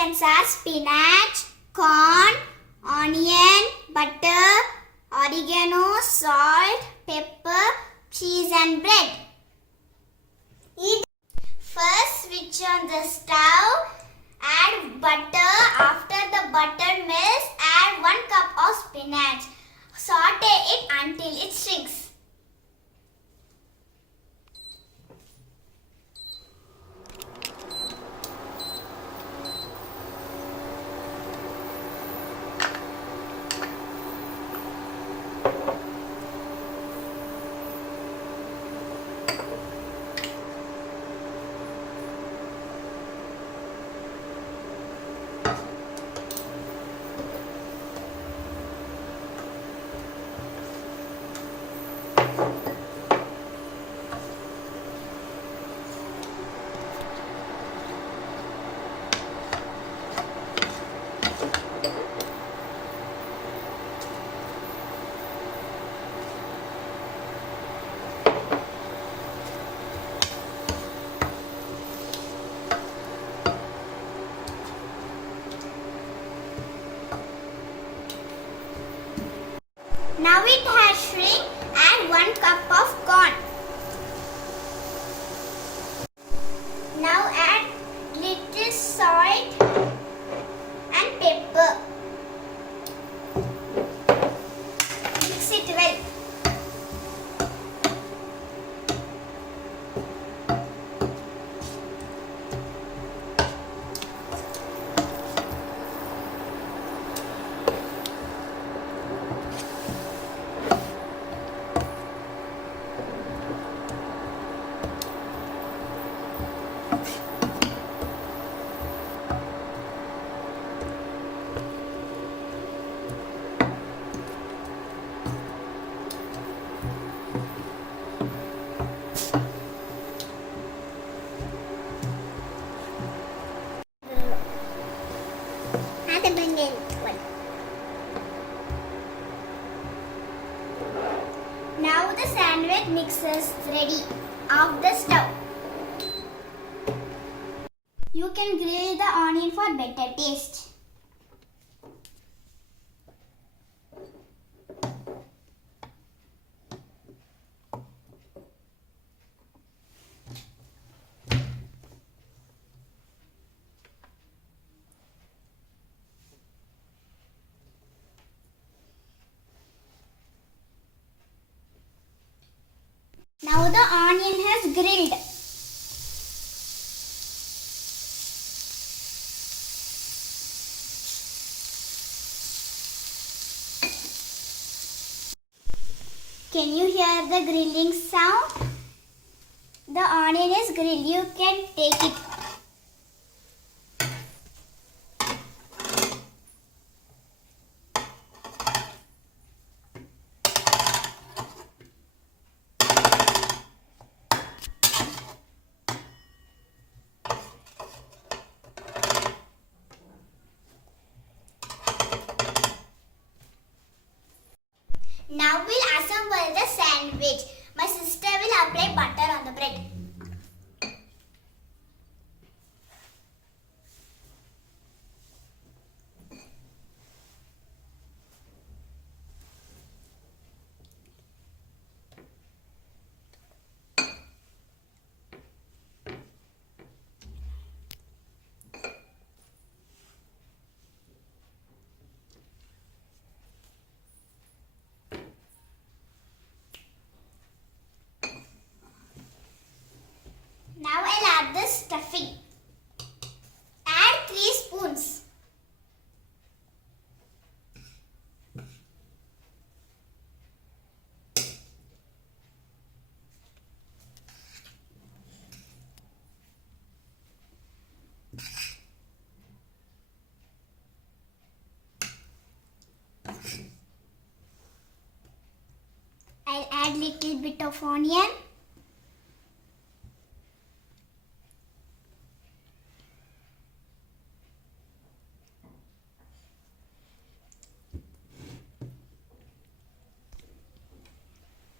ingredients are spinach, corn, onion, butter, oregano, salt, pepper, cheese and bread. First, switch on the stove. Add butter. After the butter melts, add 1 cup of spinach. Saute it until it shrinks. Now it has shrink. Add 1 cup of corn. Now add little salt and pepper. Mix it well. Now the sandwich mix is ready. Off the stove. You can grill the onion for better taste. Now the onion has grilled. Can you hear the grilling sound? The onion is grilled. You can take it. Now we'll assemble the sandwich. My sister will apply butter on the bread. Now I'll add the stuffing. Add 3 spoons. I'll add little bit of onion.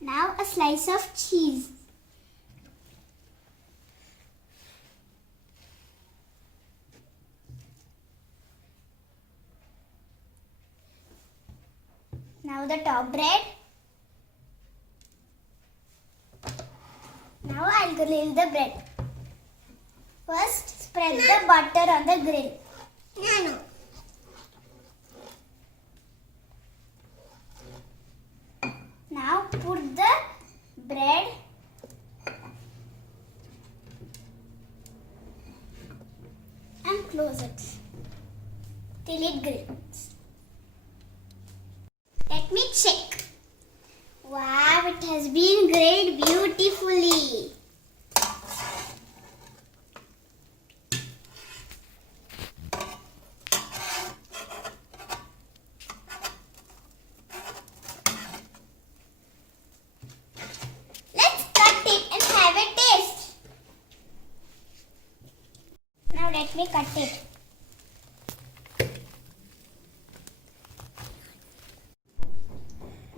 Now a slice of cheese. Now the top bread. Now I'll grill the bread. First, spread the butter on the grill. No. Now put the bread and close it till it grills. Let me check. Wow, it has been grilled beautifully. Let's cut it and have a taste. Now let me cut it.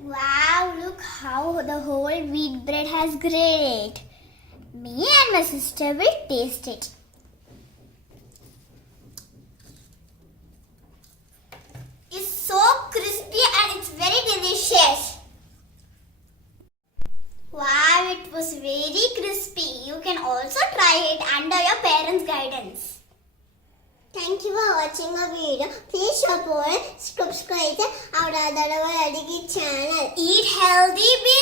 Wow, look how the whole wheat bread has grilled. Me and my sister will taste it. It's so crispy and it's very delicious. Wow, it was very crispy. You can also try it under your parents' guidance. Thank you for watching our video. Please support, subscribe our other channel. Eat healthy, be